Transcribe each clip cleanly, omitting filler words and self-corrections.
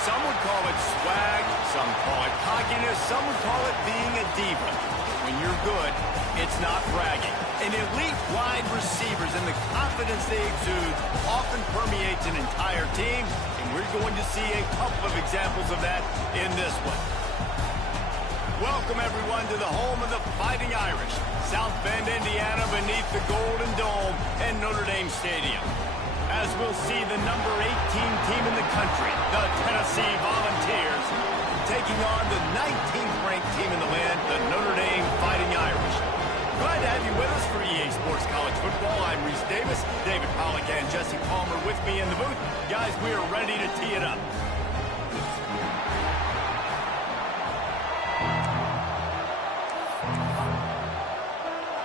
Some would call it swag, some call it cockiness, some would call it being a diva. When you're good, it's not bragging. And elite wide receivers and the confidence they exude often permeates an entire team, and we're going to see a couple of examples of that in this one. Welcome, everyone, to the home of the Fighting Irish, South Bend, Indiana, beneath the Golden Dome and Notre Dame Stadium. As we'll see the number 18 team in the country, the Tennessee Volunteers, taking on the 19th ranked team in the land, the Notre Dame Fighting Irish. Glad to have you with us for EA Sports College Football. I'm Reese Davis, David Pollack and Jesse Palmer with me in the booth. Guys, we are ready to tee it up.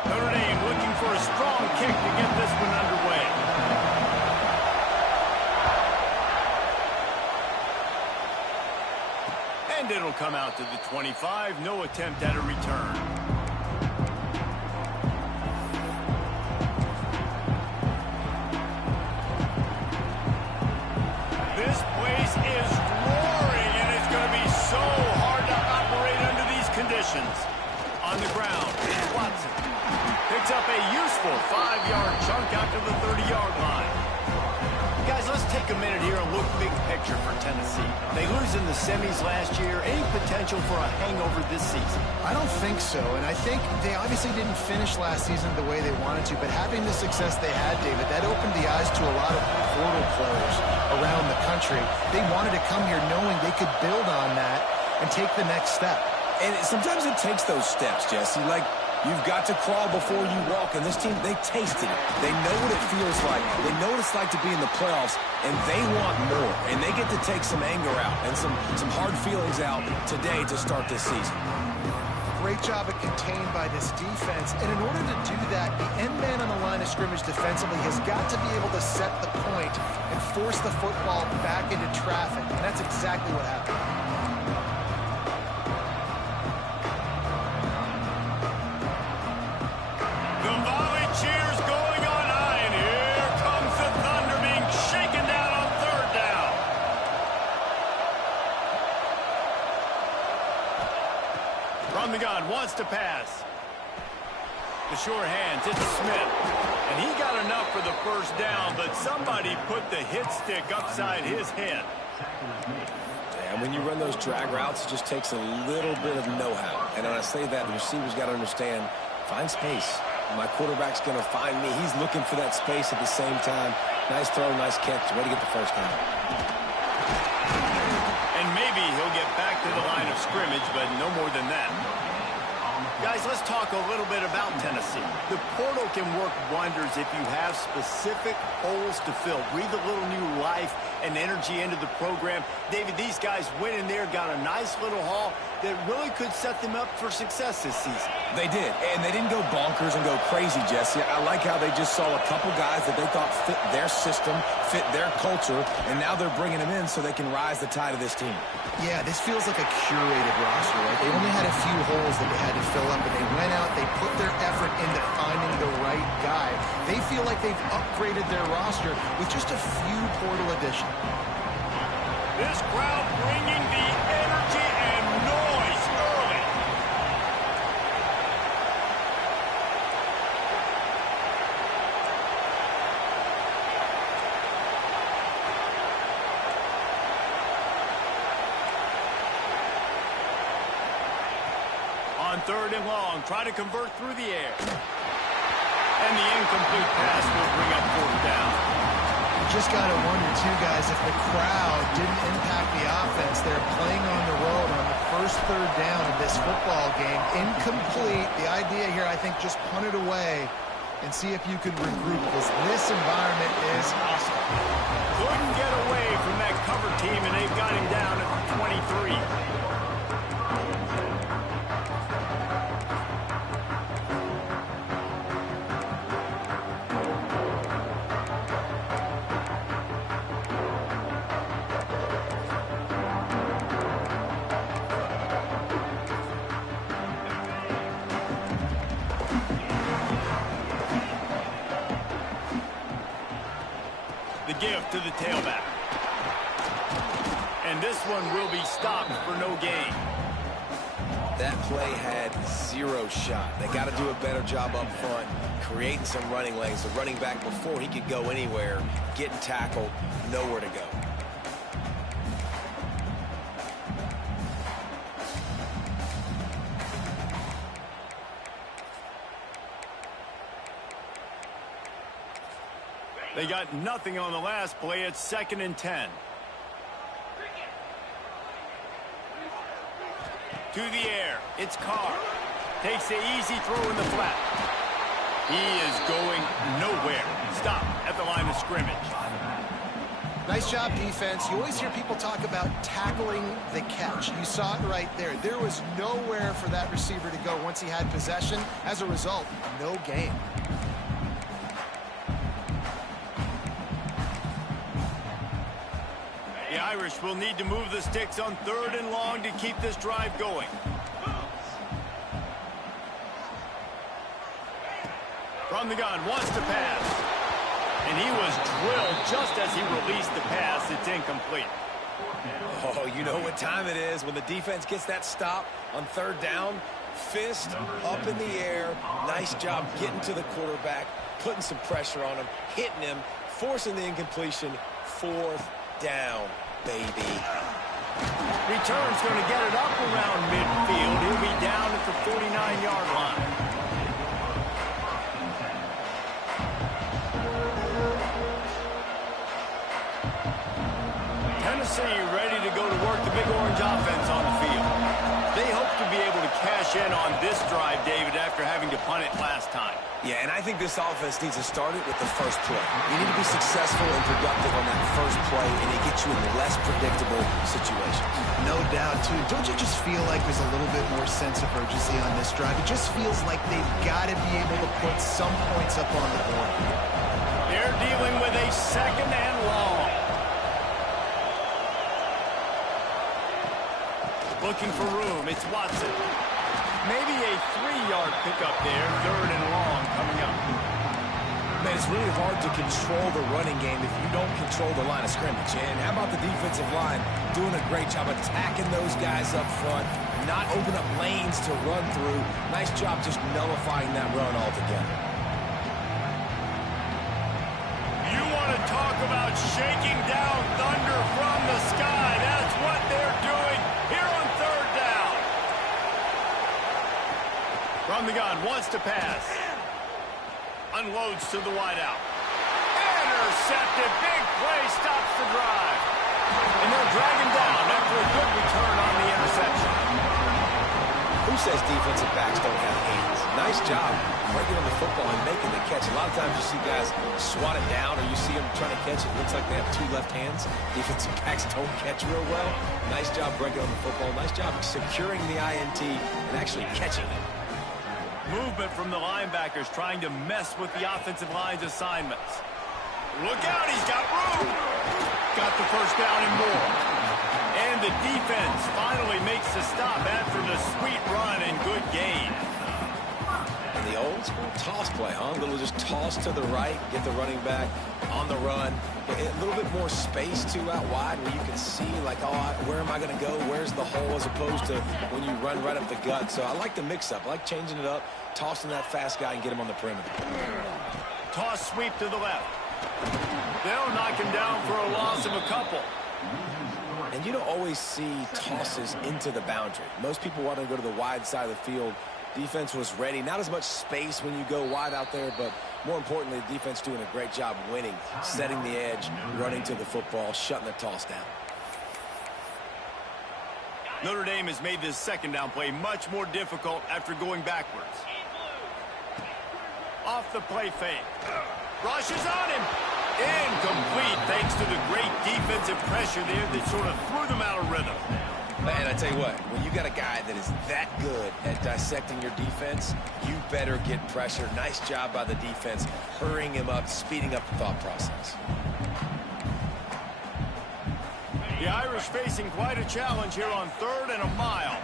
Notre Dame looking for a strong kick to get this one underway. And it'll come out to the 25. No attempt at a return. This place is roaring, and it's going to be so hard to operate under these conditions. On the ground, Watson picks up a useful 5-yard chunk out to the 30-yard line. Guys, let's take a minute here and look big picture for Tennessee. They lose in the semis last year. Any potential for a hangover this season? I don't think so, and I think they obviously didn't finish last season the way they wanted to, but having the success they had, David, that opened the eyes to a lot of portal players around the country. They wanted to come here knowing they could build on that and take the next step. And sometimes it takes those steps, Jesse. Like, you've got to crawl before you walk, and this team, they tasted it. They know what it feels like. They know what it's like to be in the playoffs, and they want more. And they get to take some anger out and some hard feelings out today to start this season. Great job at contained by this defense, and in order to do that, the end man on the line of scrimmage defensively has got to be able to set the point and force the football back into traffic, and that's exactly what happened. From the gun, wants to pass. The sure hands, it's Smith. And he got enough for the first down, but somebody put the hit stick upside his head. And when you run those drag routes, it just takes a little bit of know-how. And when I say that, the receiver's got to understand, find space. My quarterback's going to find me. He's looking for that space at the same time. Nice throw, nice catch. Way to get the first down. And maybe he'll get back to the line of scrimmage, but no more than that. Guys, let's talk a little bit about Tennessee. The portal can work wonders if you have specific holes to fill. Breathe a little new life and energy into the program. David, these guys went in there, got a nice little haul that really could set them up for success this season. They did, and they didn't go bonkers and go crazy, Jesse. I like how they just saw a couple guys that they thought fit their system, fit their culture, and now they're bringing them in so they can rise the tide of this team. Yeah, this feels like a curated roster, right? They only had a few holes that they had to fill up, and they went out, they put their effort into finding the right guy. They feel like they've upgraded their roster with just a few portal additions. This crowd bringing the energy and noise early. On 3rd and long, try to convert through the air. And the incomplete pass will bring up 4th down. just got to wonder, too, guys, if the crowd didn't impact the offense. They're playing on the road on the first third down of this football game. Incomplete. The idea here, I think, just punt it away and see if you can regroup, because this environment is hostile. Couldn't get away from that cover team, and they've got him down at the 23. The give to the tailback. And this one will be stopped for no gain. That play had zero shot. They got to do a better job up front, creating some running lanes. The running back, before he could go anywhere, getting tackled, nowhere to go. They got nothing on the last play. It's 2nd and 10. To the air. It's Carr. Takes the easy throw in the flat. He is going nowhere. Stop at the line of scrimmage. Nice job, defense. You always hear people talk about tackling the catch. You saw it right there. There was nowhere for that receiver to go once he had possession. As a result, no gain. The Irish will need to move the sticks on 3rd and long to keep this drive going. From the gun, wants to pass. And he was drilled just as he released the pass. It's incomplete. Oh, you know what time it is when the defense gets that stop on 3rd down. Fist up in the air. Nice job getting to the quarterback, putting some pressure on him, hitting him, forcing the incompletion. 4th down, baby. Return's going to get it up around midfield. He'll be down at the 49-yard line. Tennessee ready to go to work the Big Orange offense on the field. They hope to be able to cash in on this drive, David, after having to punt it last time. Yeah, and I think this offense needs to start it with the first play. You need to be successful and productive on that first play, and it gets you in less predictable situations. No doubt, too. Don't you just feel like there's a little bit more sense of urgency on this drive? It just feels like they've got to be able to put some points up on the board. They're dealing with a 2nd and long. Looking for room. It's Watson. Maybe a 3-yard pickup there. 3rd and long coming up. Man, it's really hard to control the running game if you don't control the line of scrimmage. And how about the defensive line doing a great job attacking those guys up front, not open up lanes to run through. Nice job just nullifying that run altogether. You want to talk about shaking down thunder from the sky. That's what they're doing here on 3rd down. From the gun, wants to pass. Unloads to the wideout. Intercepted. Big play, stops the drive. And they'll drag him down after a good return on the interception. Who says defensive backs don't have hands? Nice job breaking on the football and making the catch. A lot of times you see guys swat it down, or you see them trying to catch it. It looks like they have 2 left hands. Defensive backs don't catch real well. Nice job breaking on the football. Nice job securing the INT and actually catching it. Movement from the linebackers trying to mess with the offensive line's assignments. Look out, he's got room. Got the first down and more. And the defense finally makes the stop after the sweet run and good gain. And the old school toss play, huh? A little just toss to the right, get the running back on the run. A little bit more space, too, out wide where you can see, like, oh, where am I going to go? Where's the hole, as opposed to when you run right up the gut. So I like the mix-up. I like changing it up, tossing that fast guy and get him on the perimeter. Toss sweep to the left. They'll knock him down for a loss of a couple. And you don't always see tosses into the boundary. Most people want to go to the wide side of the field Defense was ready. Not as much space when you go wide out there, but more importantly, the defense doing a great job winning, setting the edge, running to the football, shutting the toss down. Notre Dame has made this second down play much more difficult after going backwards. Off the play fake. Rushes on him. Incomplete thanks to the great defensive pressure there that sort of threw them out of rhythm. And I tell you what, when you got a guy that is that good at dissecting your defense, you better get pressure. Nice job by the defense, hurrying him up, speeding up the thought process. The Irish facing quite a challenge here on 3rd and a mile.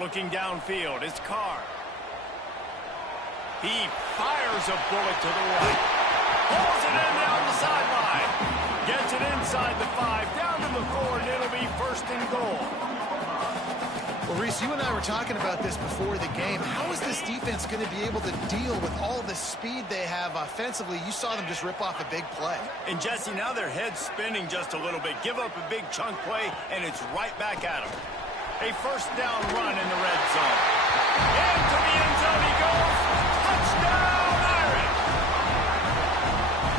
Looking downfield, it's Carr. He fires a bullet to the right. Pulls it in down the sideline. Gets it inside the 5, down to the 4, and it'll be 1st and goal. Well, Reese, you and I were talking about this before the game. How is this defense going to be able to deal with all the speed they have offensively? You saw them just rip off a big play. And, Jesse, now their head's spinning just a little bit. Give up a big chunk play, and it's right back at them. A 1st down run in the red zone. Into the end zone he goes. Touchdown, Irish!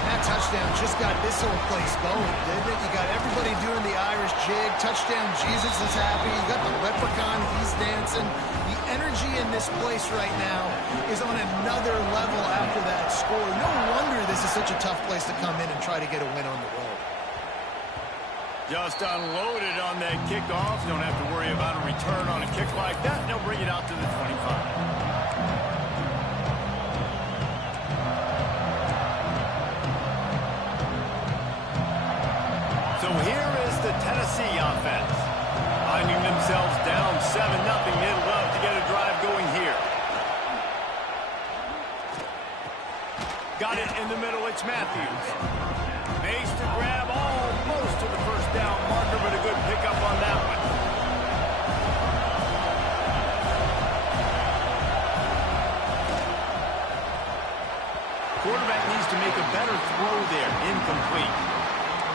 That touchdown just got this whole place going, didn't it? You got everybody doing the Irish jig. Touchdown, Jesus is happy. You got the leprechaun, he's dancing. The energy in this place right now is on another level after that score. No wonder this is such a tough place to come in and try to get a win on the road. Just unloaded on that kickoff. Don't have to worry about a return on a kick like that. They'll bring it out to the 25. So here is the Tennessee offense. Finding themselves down 7-0. They'd love to get a drive going here. Got it in the middle. It's Matthews. Makes to grab almost to the 1st down marker, but a good pickup on that one. Quarterback needs to make a better throw there. Incomplete.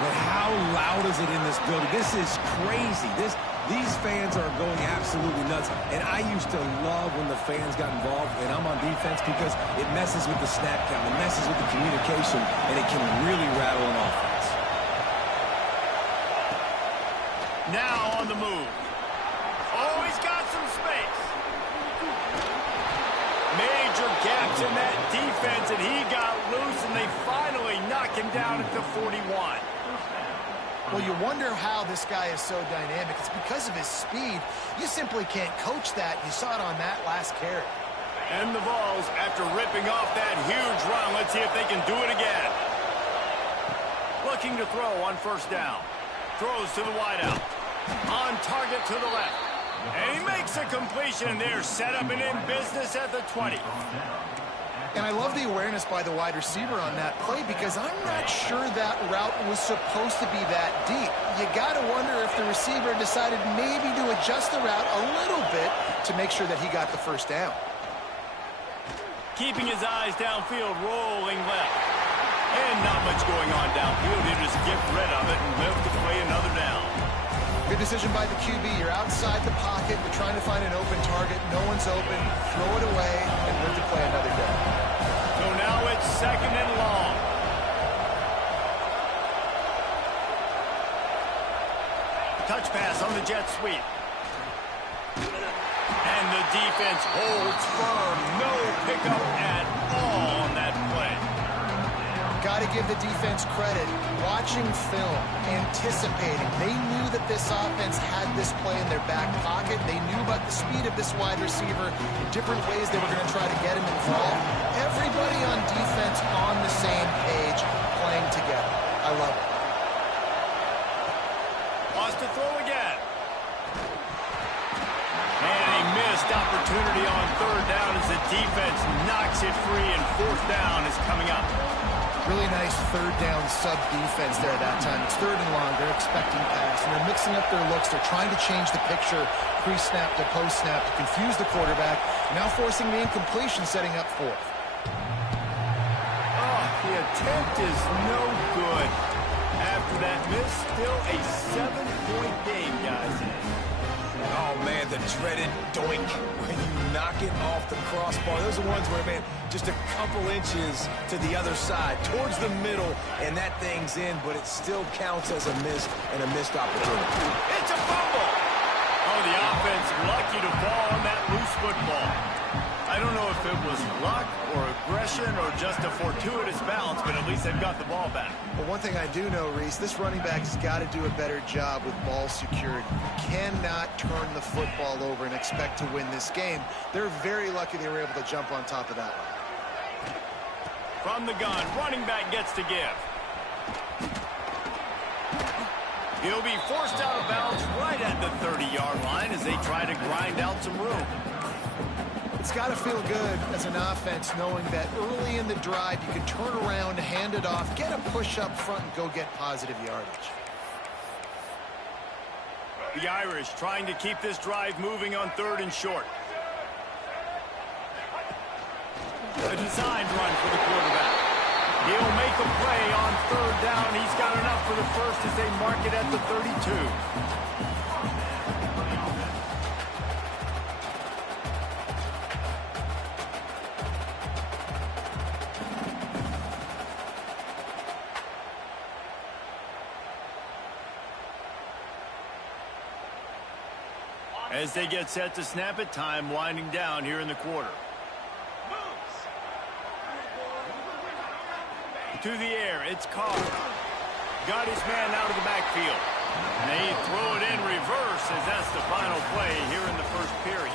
But how loud is it in this building? This is crazy. These fans are going absolutely nuts. And I used to love when the fans got involved, and I'm on defense because it messes with the snap count, it messes with the communication, and it can really rattle an offense. Now on the move. Oh, he's got some space. Major gaps in that defense, and he got loose, and they finally knock him down at the 41. Well, you wonder how this guy is so dynamic. It's because of his speed. You simply can't coach that. You saw it on that last carry. And the Vols, after ripping off that huge run, let's see if they can do it again. Looking to throw on 1st down. Throws to the wideout. On target to the left. And he makes a completion there. Set up and in business at the 20. And I love the awareness by the wide receiver on that play because I'm not sure that route was supposed to be that deep. You got to wonder if the receiver decided maybe to adjust the route a little bit to make sure that he got the 1st down. Keeping his eyes downfield, rolling left. And not much going on downfield. He just get rid of it and live to play another down. Good decision by the QB. You're outside the pocket. You're trying to find an open target. No one's open. Throw it away and live to play another down. So now it's 2nd and long. Touch pass on the jet sweep. And the defense holds firm. No pickup at all on that play. Got to give the defense credit. Watching film, anticipating. They knew that this offense had this play in their back pocket. They knew about the speed of this wide receiver, the different ways they were going to try to get him involved. Everybody on defense on the same page, playing together. I love it. Wants to throw again. And a missed opportunity on 3rd down as the defense knocks it free, and 4th down is coming up. Really nice 3rd down sub defense there that time. It's 3rd and long. They're expecting pass, and they're mixing up their looks. They're trying to change the picture pre-snap to post-snap to confuse the quarterback. Now forcing the incompletion, setting up 4th. Oh, he had attempt is no good. After that miss, still a 7-point game, guys. Oh, man, the dreaded doink when you knock it off the crossbar. Those are ones where, man, just a couple inches to the other side, towards the middle, and that thing's in, but it still counts as a miss and a missed opportunity. It's a fumble. Oh, the offense lucky to fall on that loose football. I don't know if it was luck or aggression or just a fortuitous bounce, but at least they've got the ball back. But one thing I do know, Reese, this running back has got to do a better job with ball security. You cannot turn the football over and expect to win this game. They're very lucky they were able to jump on top of that one. From the gun, running back gets to give. He'll be forced out of bounds right at the 30-yard line as they try to grind out some room. It's got to feel good as an offense knowing that early in the drive you can turn around, hand it off, get a push up front, and go get positive yardage. The Irish trying to keep this drive moving on 3rd and short. A designed run for the quarterback. He'll make a play on 3rd down. He's got enough for the first as they mark it at the 32. As they get set to snap it, time winding down here in the quarter. To the air, it's Carr. Got his man out of the backfield. And they throw it in reverse as that's the final play here in the first period.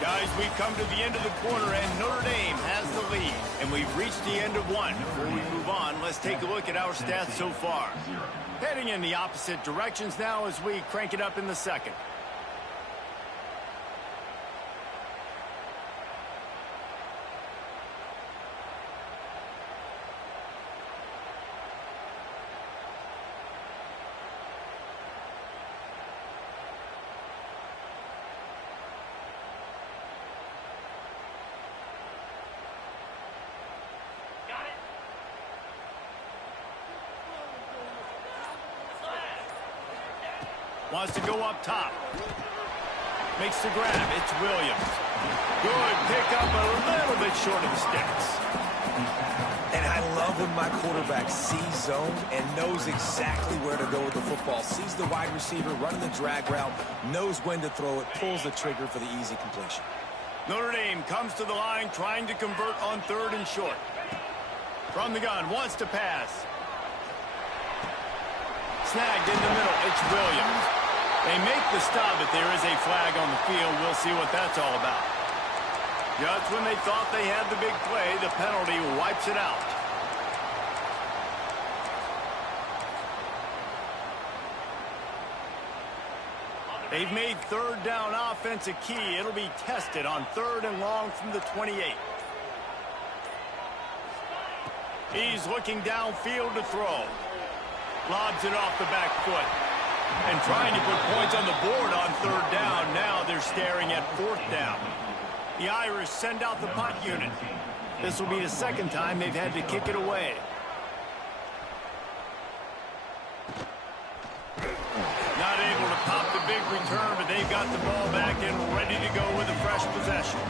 Guys, we've come to the end of the quarter and Notre Dame has the lead. And we've reached the end of one. Before we move on, let's take a look at our stats so far. Heading in the opposite directions now as we crank it up in the second. Wants to go up top. Makes the grab. It's Williams. Good pickup, a little bit short of the sticks. And I love when my quarterback sees zone and knows exactly where to go with the football. Sees the wide receiver running the drag route, knows when to throw it, pulls the trigger for the easy completion. Notre Dame comes to the line trying to convert on 3rd and short. From the gun, wants to pass. Snagged in the middle. It's Williams. They make the stop, but there is a flag on the field. We'll see what that's all about. Just when they thought they had the big play, the penalty wipes it out. They've made 3rd down offense a key. It'll be tested on 3rd and long from the 28. He's looking downfield to throw. Lobs it off the back foot. And trying to put points on the board on 3rd down. Now they're staring at 4th down. The Irish send out the punt unit. This will be the second time they've had to kick it away. Not able to pop the big return, but they've got the ball back and ready to go with a fresh possession.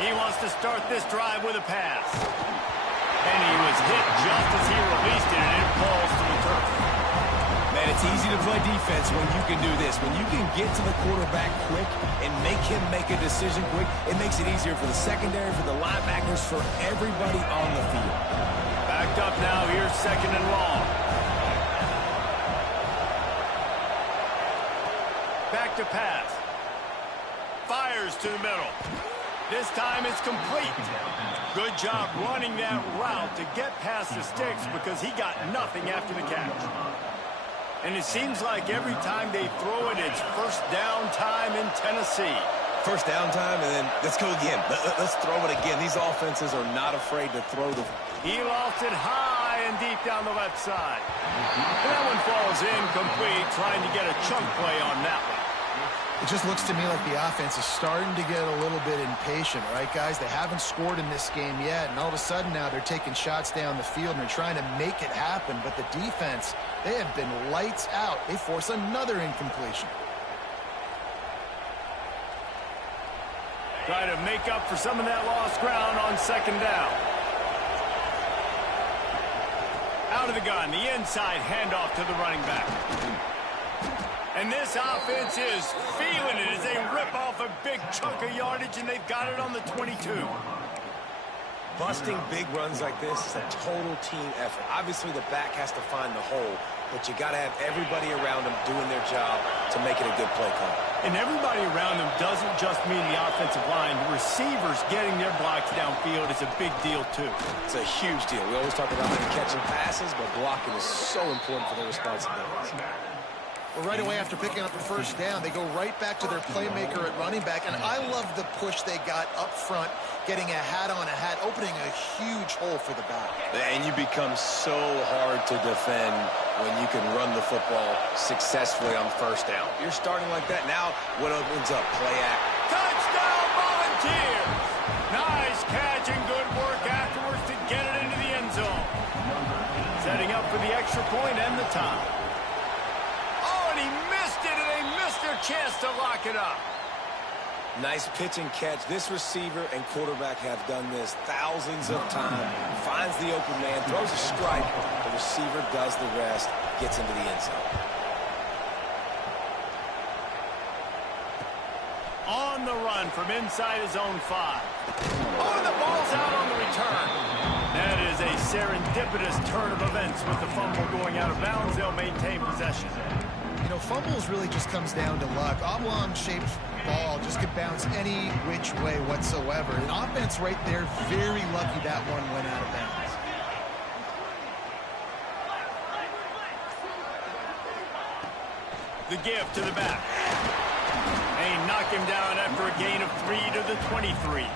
He wants to start this drive with a pass. And he was hit just as he released it, and it falls to the turf. Man, it's easy to play defense when you can do this. When you can get to the quarterback quick and make him make a decision quick, it makes it easier for the secondary, for the linebackers, for everybody on the field. Backed up now. Here's 2nd and long. Back to pass. Fires to the middle. This time it's complete. Good job running that route to get past the sticks because he got nothing after the catch. And it seems like every time they throw it, it's 1st down time in Tennessee. 1st down time, and then let's go again. Let's throw it again. These offenses are not afraid to throw the... He lost it high, playing deep down the left side. And that one falls incomplete, trying to get a chunk play on that one. It just looks to me like the offense is starting to get a little bit impatient, right, guys? They haven't scored in this game yet, and all of a sudden now they're taking shots down the field and they're trying to make it happen. But the defense, they have been lights out. They force another incompletion. Try to make up for some of that lost ground on second down. Out of the gun, the inside handoff to the running back. And this offense is feeling it as they rip off a big chunk of yardage, and they've got it on the 22. Busting big runs like this is a total team effort. Obviously, the back has to find the hole, but you got to have everybody around them doing their job to make it a good play call. And everybody around them doesn't just mean the offensive line. The receivers getting their blocks downfield is a big deal, too. It's a huge deal. We always talk about catching passes, but blocking is so important for their responsibilities. Well, right away after picking up the first down, they go right back to their playmaker at running back. And I love the push they got up front, getting a hat on a hat, opening a huge hole for the back. And you become so hard to defend when you can run the football successfully on first down. You're starting like that. Now, what opens up? Play act. Touchdown, Volunteers! Nice catch and good work afterwards to get it into the end zone. Setting up for the extra point and the tie. He missed it, and they missed their chance to lock it up. Nice pitch and catch. This receiver and quarterback have done this thousands of times. Finds the open man, throws a strike. The receiver does the rest, gets into the end zone. On the run from inside his own 5. Oh, and the ball's out on the return. That is a serendipitous turn of events with the fumble going out of bounds. They'll maintain possession. You know, fumbles really just comes down to luck. Oblong-shaped ball just could bounce any which way whatsoever. An offense right there, very lucky that one went out of bounds. The give to the back. They knock him down after a gain of 3 to the 23.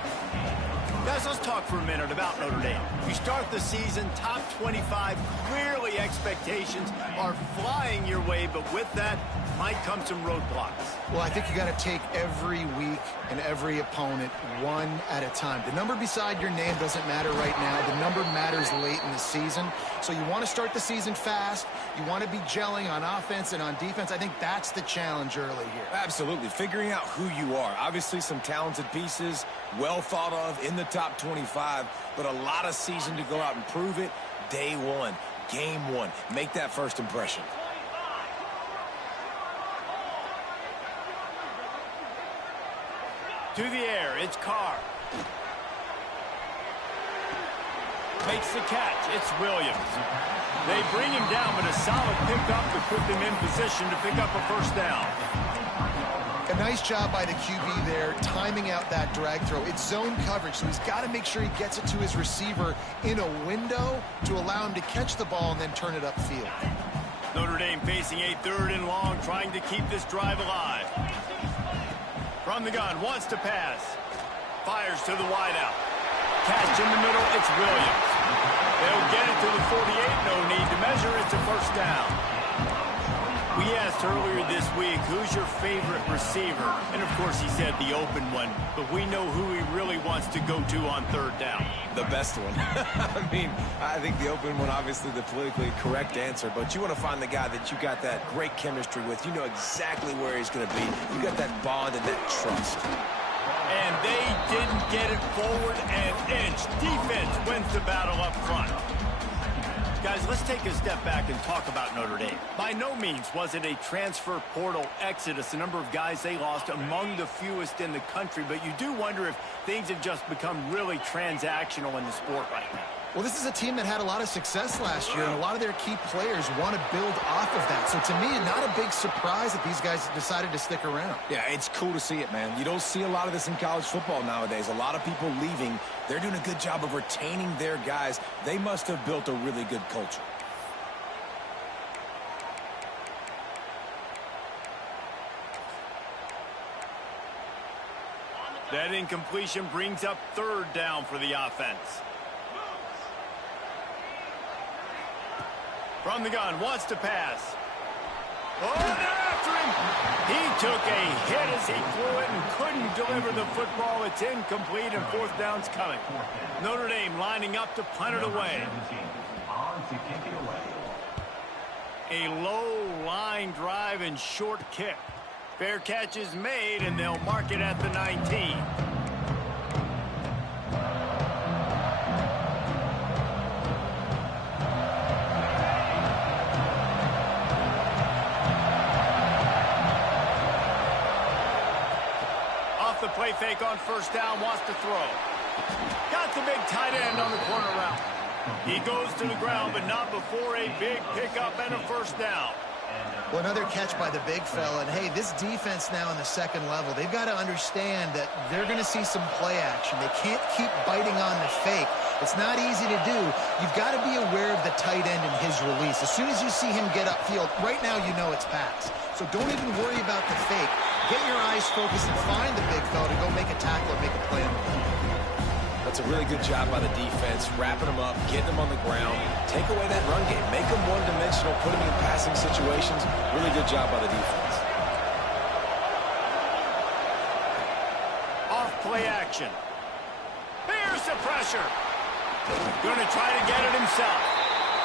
Guys, let's talk for a minute about Notre Dame. You start the season top 25. Clearly, expectations are flying your way, but with that might come some roadblocks. Well, I think you got to take every week and every opponent one at a time. The number beside your name doesn't matter right now. The number matters late in the season. So you want to start the season fast. You want to be gelling on offense and on defense. I think that's the challenge early here. Absolutely. Figuring out who you are. Obviously, some talented pieces, well thought of in the top 25, but a lot of season to go out and prove it. Day one, game one. Make that first impression. To the air, it's Carr. Makes the catch, it's Williams. They bring him down, but a solid pickup to put them in position to pick up a first down. A nice job by the QB there, timing out that drag throw. It's zone coverage, so he's got to make sure he gets it to his receiver in a window to allow him to catch the ball and then turn it upfield. Notre Dame facing a 3rd and long, trying to keep this drive alive. From the gun, wants to pass. Fires to the wideout. Catch in the middle, it's Williams. They'll get it to the 48, no need to measure, it's a first down. We asked earlier this week, who's your favorite receiver? And, of course, he said the open one. But we know who he really wants to go to on 3rd down. The best one. I mean, I think the open one, obviously the politically correct answer. But you want to find the guy that you got that great chemistry with. You know exactly where he's going to be. You got that bond and that trust. And they didn't get it forward an inch. Defense wins the battle up front. Guys, let's take a step back and talk about Notre Dame. By no means was it a transfer portal exodus. The number of guys they lost among the fewest in the country. But you do wonder if things have just become really transactional in the sport right now. Well, this is a team that had a lot of success last year, and a lot of their key players want to build off of that. So to me, not a big surprise that these guys decided to stick around. Yeah, it's cool to see it, man. You don't see a lot of this in college football nowadays. A lot of people leaving. They're doing a good job of retaining their guys. They must have built a really good culture. That incompletion brings up 3rd down for the offense. From the gun, wants to pass. Oh, they're after him. He took a hit as he threw it and couldn't deliver the football. It's incomplete, and fourth down's coming. Notre Dame lining up to punt it away. A low line drive and short kick. Fair catch is made, and they'll mark it at the 19. The play fake on first down, wants to throw. Got the big tight end on the corner route. He goes to the ground, but not before a big pickup and a first down. Well, another catch by the big fella. And, hey, this defense now in the second level, they've got to understand that they're going to see some play action. They can't keep biting on the fake. It's not easy to do. You've got to be aware of the tight end and his release. As soon as you see him get upfield, right now you know it's pass. So don't even worry about the fake. Get your eyes focused and find the big fella to go make a tackle or make a play on the play. That's a really good job by the defense, wrapping them up, getting them on the ground, take away that run game, make them one-dimensional, put them in passing situations. Really good job by the defense. Off play action. Here's the pressure. Going to try to get it himself.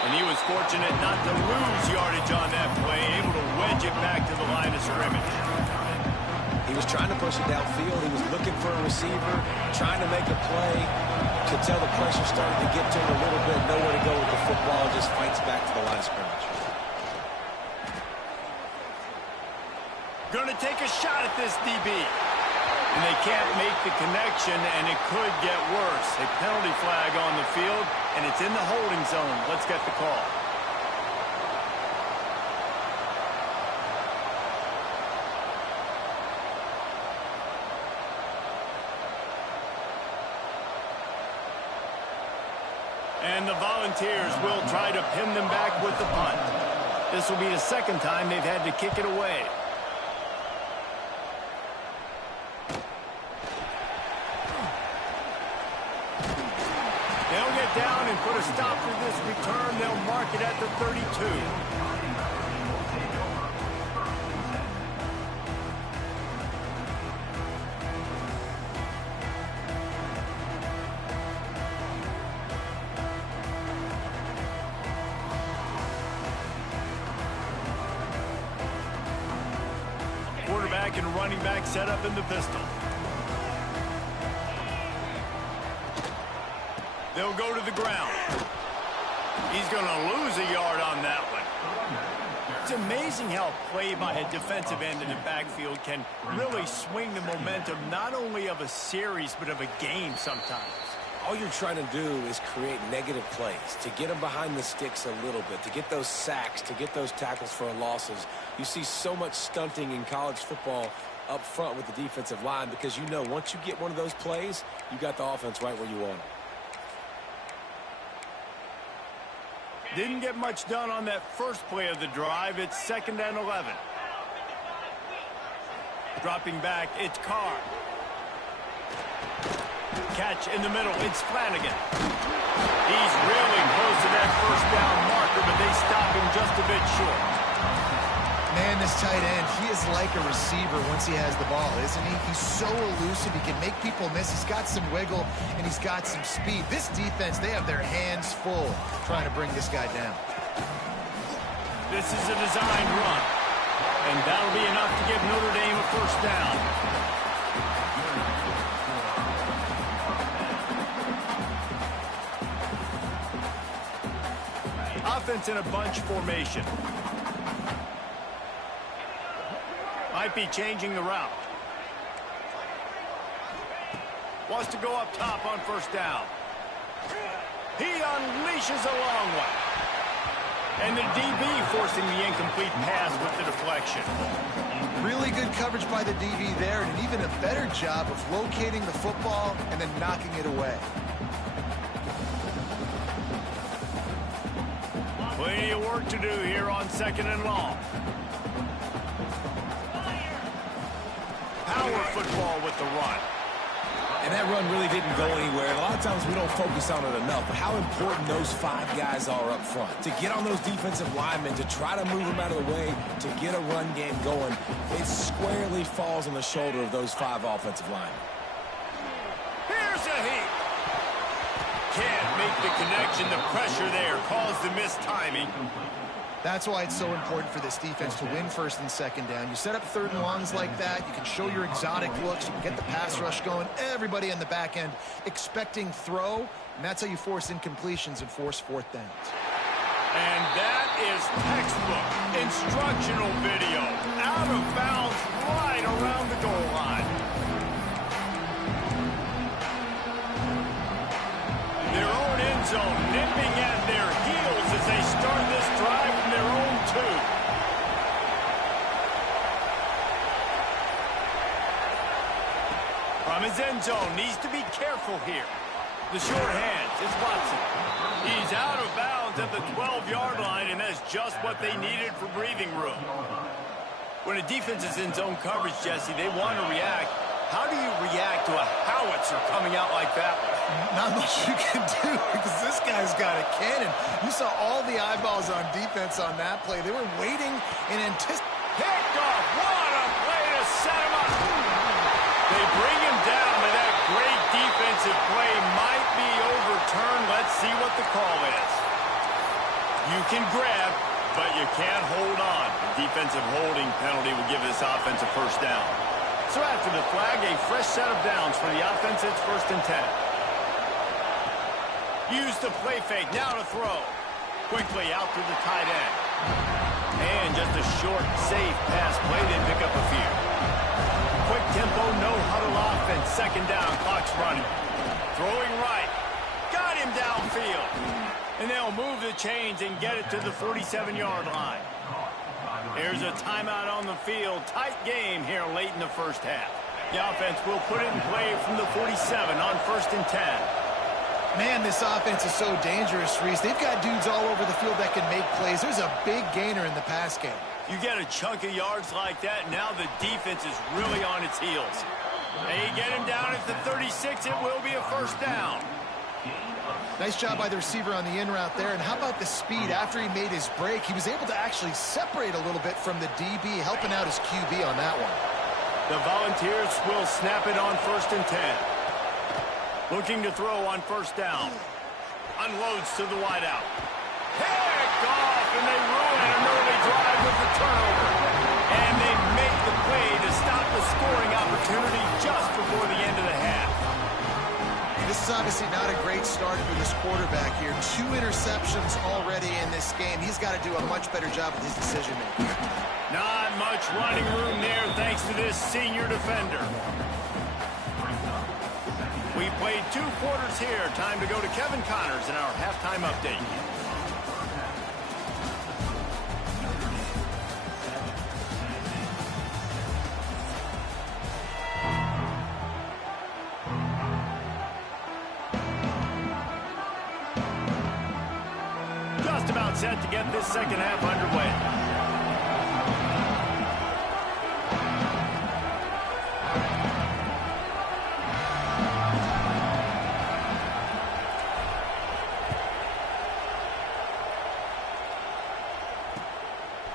And he was fortunate not to lose yardage on that play, able to wedge it back to the line of scrimmage. He was trying to push it downfield. He was looking for a receiver, trying to make a play. Could tell the pressure started to get to him a little bit. Nowhere to go with the football. Just fights back to the line of scrimmage. Going to take a shot at this DB. And they can't make the connection, and it could get worse. A penalty flag on the field, and it's in the holding zone. Let's get the call. And the Volunteers will try to pin them back with the punt. This will be the second time they've had to kick it away. They'll get down and put a stop to this return. They'll mark it at the 32. Quarterback and running back set up in the pistol. They'll go to the ground. He's going to lose a yard on that one. It's amazing how play by a defensive end in the backfield can really swing the momentum not only of a series but of a game sometimes. All you're trying to do is create negative plays, to get them behind the sticks a little bit, to get those sacks, to get those tackles for losses. You see so much stunting in college football up front with the defensive line because you know once you get one of those plays, you got the offense right where you want it. Didn't get much done on that first play of the drive. It's 2nd and 11. Dropping back, it's Carr. Catch in the middle, it's Flanagan. He's really close to that first down marker, but they stop him just a bit short. Man, this tight end, he is like a receiver once he has the ball, isn't he? He's so elusive. He can make people miss. He's got some wiggle, and he's got some speed. This defense, they have their hands full trying to bring this guy down. This is a designed run, and that'll be enough to give Notre Dame a first down. Offense in a bunch formation. Might be changing the route. Wants to go up top on first down. He unleashes a long one. And the DB forcing the incomplete pass with the deflection. Really good coverage by the DB there, and an even a better job of locating the football and then knocking it away. Plenty of work to do here on 2nd and long. Power football with the run. And that run really didn't go anywhere. And a lot of times we don't focus on it enough, but how important those 5 guys are up front. To get on those defensive linemen, to try to move them out of the way, to get a run game going, it squarely falls on the shoulder of those 5 offensive linemen. Here's a heat. Can't make the connection. The pressure there caused the missed timing. That's why it's so important for this defense to win first and second down. You set up third and longs like that. You can show your exotic looks. You can get the pass rush going. Everybody in the back end expecting throw, and that's how you force incompletions and force fourth downs. And that is textbook instructional video. Out of bounds right around the goal line. Their own end zone nipping at their heels as they start this drive from their own 2. From his end zone, needs to be careful here. The short hands, it's Watson. He's out of bounds at the 12-yard line, and that's just what they needed for breathing room. When a defense is in zone coverage, Jesse, they want to react. How do you react to a howitzer coming out like that one? Not much you can do because this guy's got a cannon. You saw all the eyeballs on defense on that play. They were waiting in anticipation. Picked off. What a play to set him up. They bring him down, but that great defensive play might be overturned. Let's see what the call is. You can grab, but you can't hold on. A defensive holding penalty would give this offense a first down. So after the flag, a fresh set of downs for the offense. It's 1st and 10. Use the play fake. Now to throw. Quickly out to the tight end. And just a short, safe pass play. They pick up a few. Quick tempo, no huddle offense. 2nd down, clock's running. Throwing right. Got him downfield. And they'll move the chains and get it to the 47-yard line. There's a timeout on the field. Tight game here late in the first half. The offense will put it in play from the 47 on 1st and 10. Man, this offense is so dangerous, Reese. They've got dudes all over the field that can make plays. There's a big gainer in the pass game. You get a chunk of yards like that, now the defense is really on its heels. They get him down at the 36. It will be a first down. Nice job by the receiver on the in route there. And how about the speed? After he made his break, he was able to actually separate a little bit from the DB, helping out his QB on that one. The Volunteers will snap it on 1st and 10. Looking to throw on 1st down. Unloads to the wideout. Picked off, and they ruin an early drive with the turnover. And they make the play to stop the scoring opportunity just before the end of the half. This is obviously not a great start for this quarterback here. 2 interceptions already in this game. He's got to do a much better job with his decision-making. Not much running room there thanks to this senior defender. We played 2 quarters here. Time to go to Kevin Connors in our halftime update. Just about set to get this second half underway.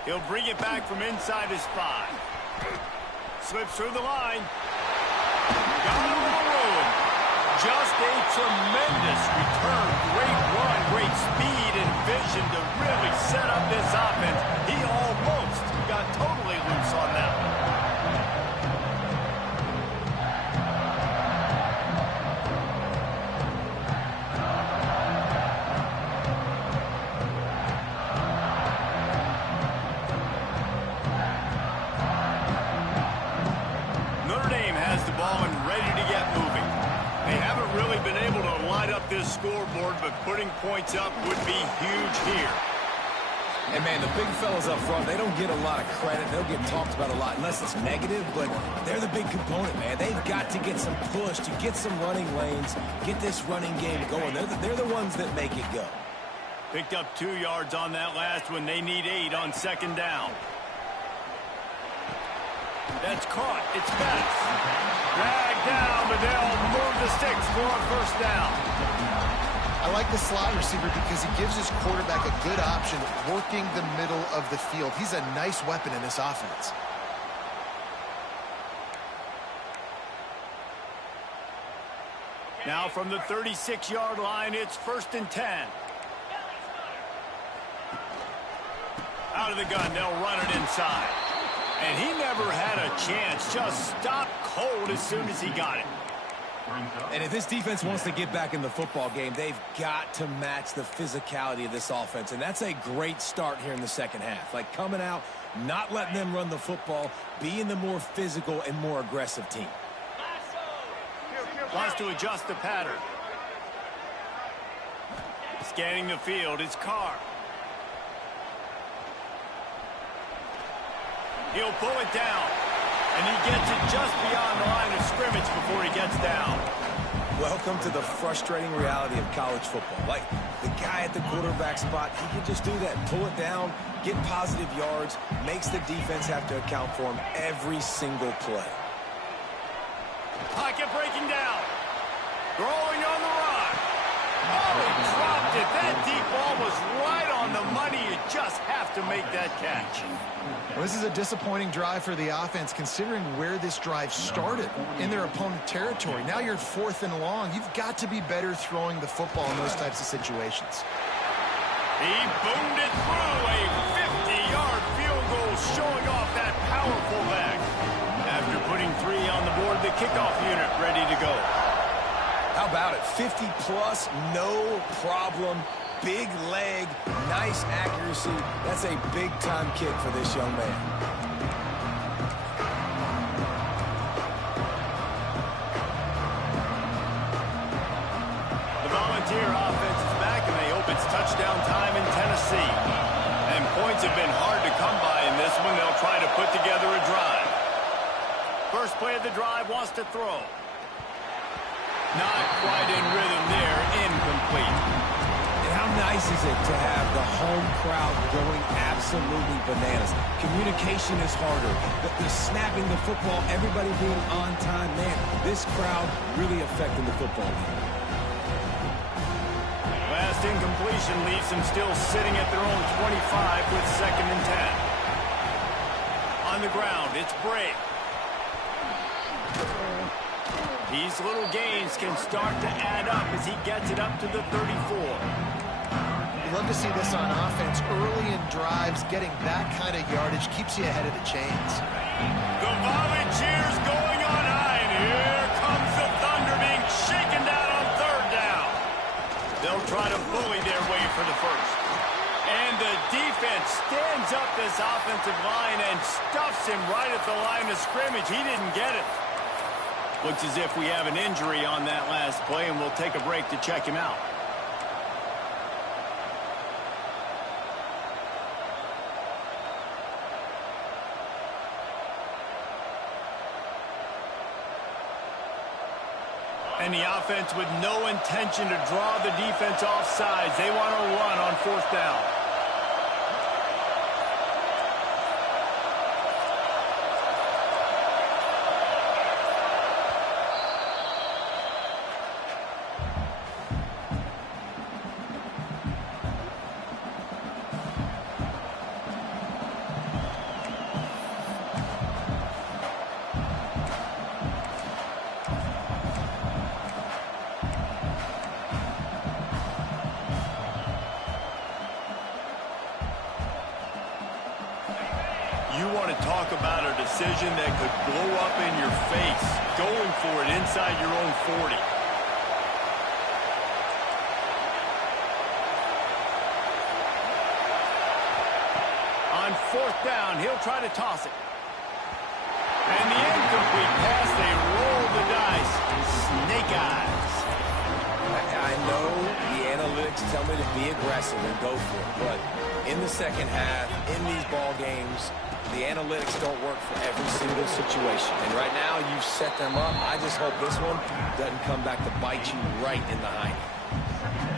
He'll bring it back from inside his 5. Slips through the line. Got a little room. Just a tremendous return. Great run, great speed and vision to really set up this offense. He almost got totally loose on that one. This scoreboard, but putting points up would be huge here. And, man, the big fellas up front, they don't get a lot of credit. They'll get talked about a lot unless it's negative, but they're the big component, man. They've got to get some push, to get some running lanes, get this running game going. They're the ones that make it go. Picked up 2 yards on that last one. They need 8 on 2nd down. That's caught. It's Bettis. Dragged down, but they'll move the sticks for a first down. I like the slot receiver because he gives his quarterback a good option working the middle of the field. He's a nice weapon in this offense. Now from the 36-yard line, it's 1st and 10. Out of the gun, they'll run it inside. And he never had a chance. Just stopped cold as soon as he got it. And if this defense wants to get back in the football game, they've got to match the physicality of this offense. And that's a great start here in the second half. Like coming out, not letting them run the football, being the more physical and more aggressive team. Wants to adjust the pattern. Scanning the field, it's Carr. He'll pull it down. And he gets it just beyond the line of scrimmage before he gets down. Welcome to the frustrating reality of college football. Like, the guy at the quarterback spot, he can just do that. Pull it down, get positive yards, makes the defense have to account for him every single play. Pocket breaking down. Throwing on the run. Oh, he dropped it. That deep ball was right on the money. You just have to make that catch. Well, this is a disappointing drive for the offense considering where this drive started in their opponent territory. Now you're 4th and long. You've got to be better throwing the football in those types of situations. He boomed it through a 50-yard field goal, showing off that powerful leg. After putting 3 on the board, the kickoff unit ready to go. How about it? 50-plus, no problem. Big leg, nice accuracy. That's a big-time kick for this young man. The Volunteer offense is back, and they hope it's touchdown time in Tennessee. And points have been hard to come by in this one. They'll try to put together a drive. First play of the drive, wants to throw. Not quite in rhythm there, incomplete. And how nice is it to have the home crowd going absolutely bananas? Communication is harder. The snapping the football, everybody being on time. Man, this crowd really affecting the football game. Last incompletion leaves them still sitting at their own 25 with 2nd and 10. On the ground, it's Bray. These little gains can start to add up as he gets it up to the 34. You love to see this on offense. Early in drives, getting that kind of yardage keeps you ahead of the chains. The Volunteers going on high, and here comes the Thunder being shaken down on 3rd down. They'll try to bully their way for the first. And the defense stands up this offensive line and stuffs him right at the line of scrimmage. He didn't get it. Looks as if we have an injury on that last play, and we'll take a break to check him out. And the offense with no intention to draw the defense off sides. They want to run on 4th down. You want to talk about a decision that could blow up in your face, going for it inside your own 40. On 4th down, he'll try to toss it. And the incomplete pass, they roll the dice. Snake eyes. I know the analytics tell me to be aggressive and go for it, but in the second half, in these ball games, the analytics don't work for every single situation. And right now, you've set them up. I just hope this one doesn't come back to bite you right in the hiney.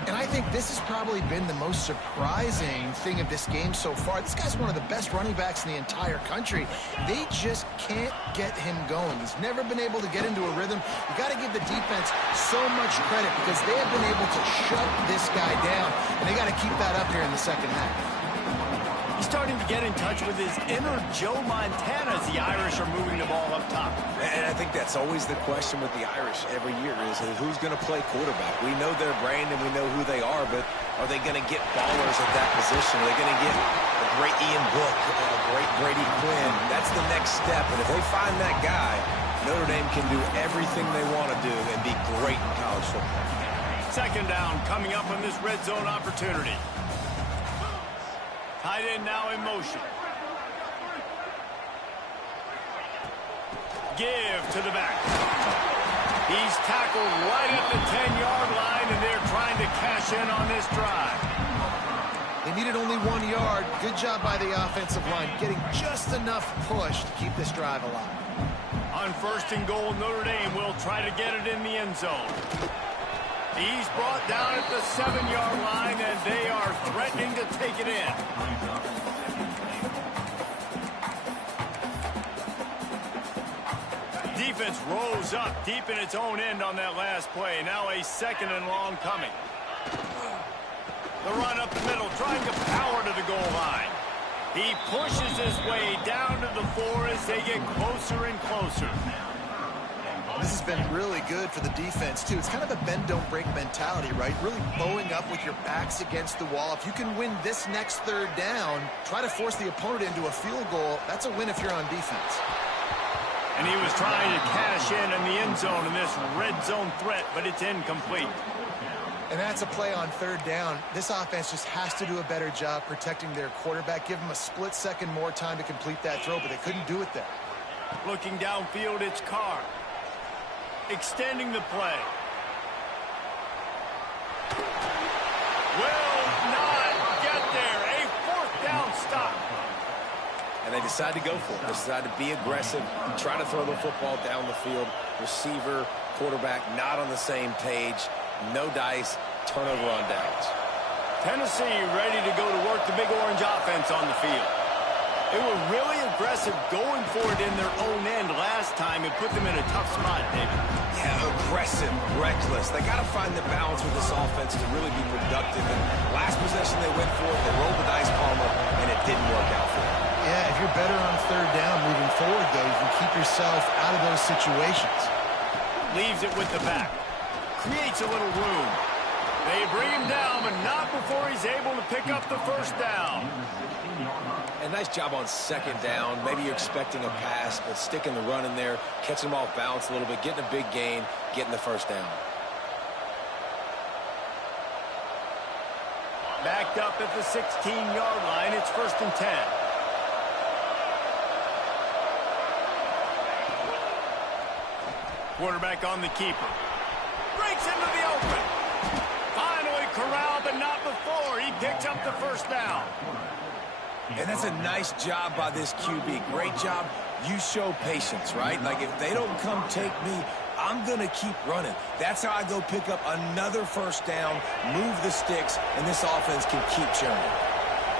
And And I think this has probably been the most surprising thing of this game so far. This guy's one of the best running backs in the entire country. They just can't get him going. He's never been able to get into a rhythm. You got to give the defense so much credit because they have been able to shut this guy down, and they got to keep that up here in the second half. He's starting to get in touch with his inner Joe Montana as the Irish are moving the ball up top. And I think that's always the question with the Irish every year is who's going to play quarterback. We know their brand and we know who they are, but are they going to get ballers at that position? Are they going to get a great Ian Book, a great Brady Quinn? That's the next step. And if they find that guy, Notre Dame can do everything they want to do and be great in college football. Second down coming up on this red zone opportunity. Tight end now in motion. Give to the back. He's tackled right at the 10-yard line, and they're trying to cash in on this drive. They needed only 1 yard. Good job by the offensive line, getting just enough push to keep this drive alive. On first and goal, Notre Dame will try to get it in the end zone. He's brought down at the 7-yard line, and they are threatening to take it in. Defense rose up deep in its own end on that last play. Now a second and long coming. The run up the middle, trying to power to the goal line. He pushes his way down to the 4 as they get closer and closer. This has been really good for the defense, too. It's kind of a bend-don't-break mentality, right? Really bowing up with your backs against the wall. If you can win this next third down, try to force the opponent into a field goal. That's a win if you're on defense. And he was trying to cash in the end zone in this red zone threat, but it's incomplete. And that's a play on third down. This offense just has to do a better job protecting their quarterback. Give them a split second more time to complete that throw, but they couldn't do it there. Looking downfield, it's Carr. Extending the play. Will not get there. A fourth down stop. And they decide to go for it. They decide to be aggressive, try to throw the football down the field. Receiver, quarterback, not on the same page. No dice, turnover on downs. Tennessee ready to go to work the Big Orange offense on the field. They were really aggressive going for it in their own end last time. It put them in a tough spot, David. Yeah, aggressive, reckless. They got to find the balance with this offense to really be productive. And last possession they went for it, they rolled the dice palmer, and it didn't work out for them. Yeah, if you're better on third down moving forward, though, you can keep yourself out of those situations. Leaves it with the back. Creates a little room. They bring him down, but not before he's able to pick up the first down. A nice job on second down. Maybe you're expecting a pass, but sticking the run in there, catching them off balance a little bit, getting a big gain, getting the first down. Backed up at the 16-yard line. It's first and 10. Quarterback on the keeper. Breaks into the open. Finally corralled, but not before. He picks up the first down. And that's a nice job by this QB. Great job. You show patience, right? Like, if they don't come take me, I'm going to keep running. That's how I go pick up another first down, move the sticks, and this offense can keep churning.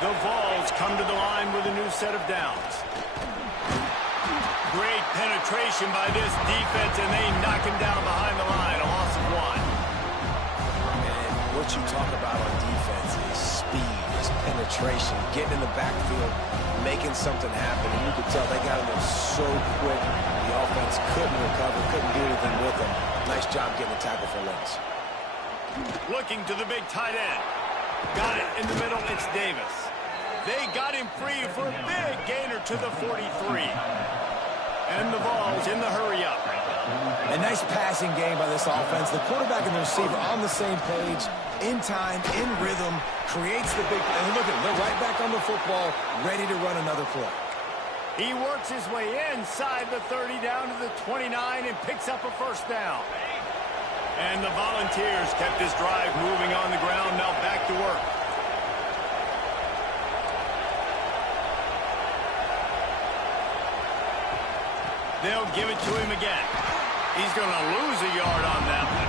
The Vols come to the line with a new set of downs. Great penetration by this defense, and they knock him down behind the line. A loss of 1. And what you talk about on defense is speed, is penetration, getting in the backfield, making something happen. And you could tell they got in there so quick. The offense couldn't recover, couldn't do anything with them. Nice job getting the tackle for loss. Looking to the big tight end. Got it in the middle. It's Davis. They got him free for a big gainer to the 43. And the Vols in the hurry-up. A nice passing game by this offense. The quarterback and the receiver on the same page, in time, in rhythm, creates the big... And look at them. They're right back on the football, ready to run another play. He works his way inside the 30 down to the 29 and picks up a first down. And the Volunteers kept this drive moving on the ground. Now back to work. They'll give it to him again. He's going to lose a yard on that one.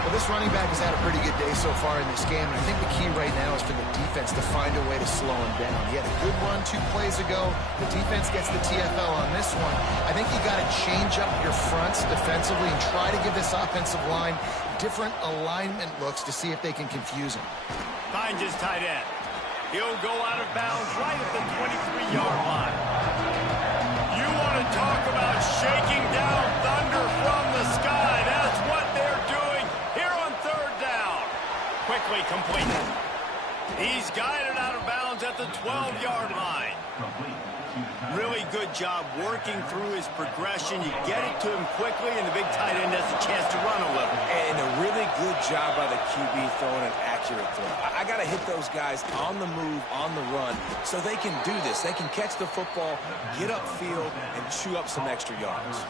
Well, this This running back has had a pretty good day so far in this game, and I think the key right now is for the defense to find a way to slow him down. He had a good run 2 plays ago. The defense gets the TFL on this one. I think you got to change up your fronts defensively and try to give this offensive line different alignment looks to see if they can confuse him. Finds his tight end. He'll go out of bounds right at the 23-yard line. You want to talk about shaking down thunder from the sky. That's what they're doing here on 3rd down. Quickly completed. He's guided out of bounds at the 12-yard line. Really good job working through his progression. You get it to him quickly, and the big tight end has a chance to run a little. And a really good job by the QB throwing an accurate throw. I got to hit those guys on the move, on the run, so they can do this. They can catch the football, get upfield, and chew up some extra yards.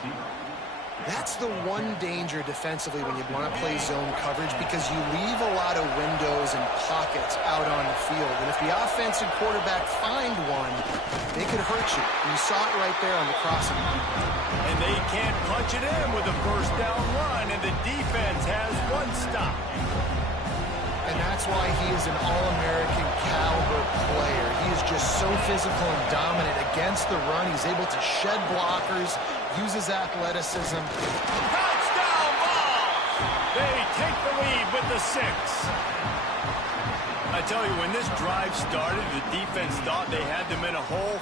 That's the one danger defensively when you want to play zone coverage, because you leave a lot of windows and pockets out on the field. And if the offense and quarterback find one, they could hurt you. And you saw it right there on the crossing line. And they can't punch it in with a 1st down run, and the defense has 1 stop. And that's why he is an All-American caliber player. He is just so physical and dominant against the run. He's able to shed blockers, use his athleticism. Touchdown ball! They take the lead with the 6. I tell you, when this drive started, the defense thought they had them in a hole.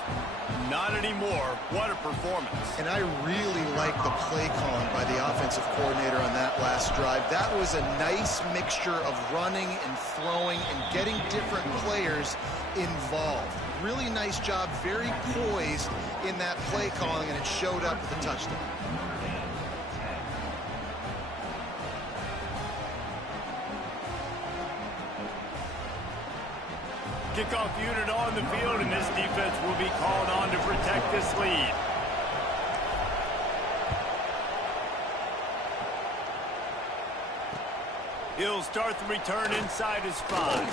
Not anymore. What a performance. And I really like the play calling by the offensive coordinator on that last drive. That was a nice mixture of running and throwing and getting different players involved. Really nice job, very poised in that play calling, and it showed up with the touchdown. Kickoff unit on the field, and this defense will be called on to protect this lead. He'll start the return inside his 5.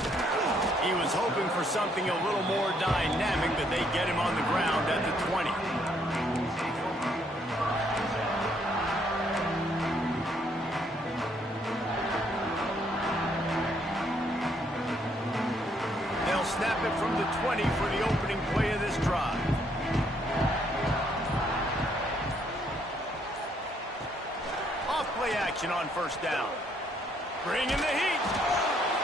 He was hoping for something a little more dynamic, but they get him on the ground at the 20. Snap it from the 20 for the opening play of this drive. Off play action on 1st down. Bringing the heat.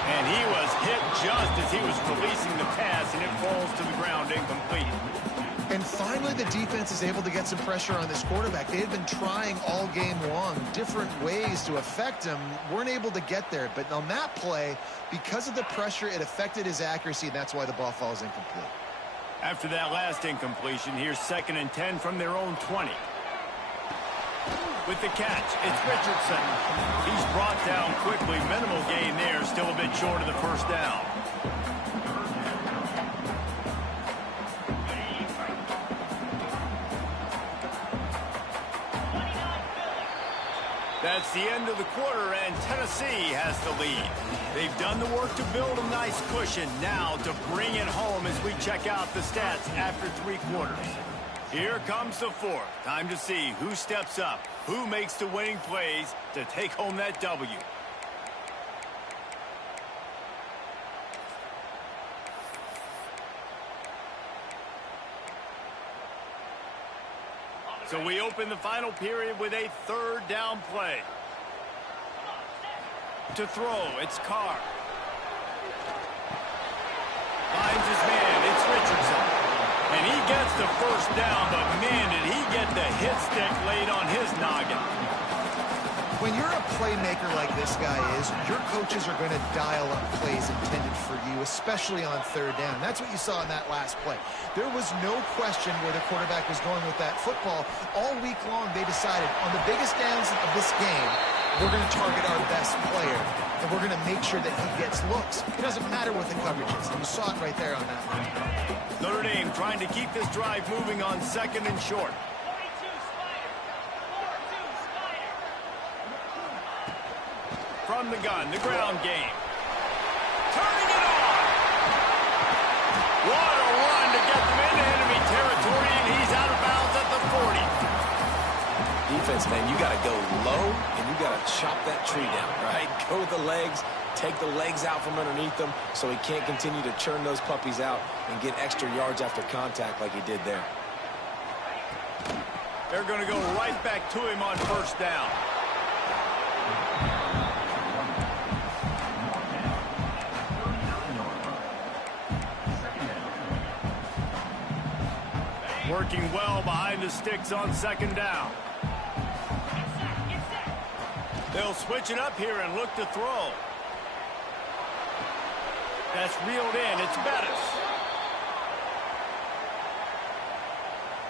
And he was hit just as he was releasing the pass, and it falls to the ground incomplete. And finally, the defense is able to get some pressure on this quarterback. They had been trying all game long different ways to affect him. Weren't able to get there. But on that play, because of the pressure, it affected his accuracy, and that's why the ball falls incomplete. After that last incompletion, here's 2nd and 10 from their own 20. With the catch, it's Richardson. He's brought down quickly. Minimal gain there, still a bit short of the 1st down. That's the end of the quarter, and Tennessee has the lead. They've done the work to build a nice cushion. Now to bring it home as we check out the stats after 3 quarters. Here comes the 4th. Time to see who steps up, who makes the winning plays to take home that W. So we open the final period with a 3rd down play. To throw, it's Carr. Finds his man, it's Richardson. And he gets the 1st down, but man, did he get the hit stick laid on his noggin. When you're a playmaker like this guy is, your coaches are going to dial up plays intended for you, especially on 3rd down. That's what you saw in that last play. There was no question where the quarterback was going with that football. All week long, they decided on the biggest downs of this game, we're going to target our best player, and we're going to make sure that he gets looks. It doesn't matter what the coverage is. You saw it right there on that one. Notre Dame trying to keep this drive moving on 2nd and short. From the gun, the ground game. Turning it on. What a run to get them into enemy territory, and he's out of bounds at the 40. He defense, man, you got to go low and you got to chop that tree down, right? Go with the legs, take the legs out from underneath them so he can't continue to churn those puppies out and get extra yards after contact like he did there. They're going to go right back to him on first down. Working well behind the sticks on second down. They'll switch it up here and look to throw. That's reeled in. It's Bettis.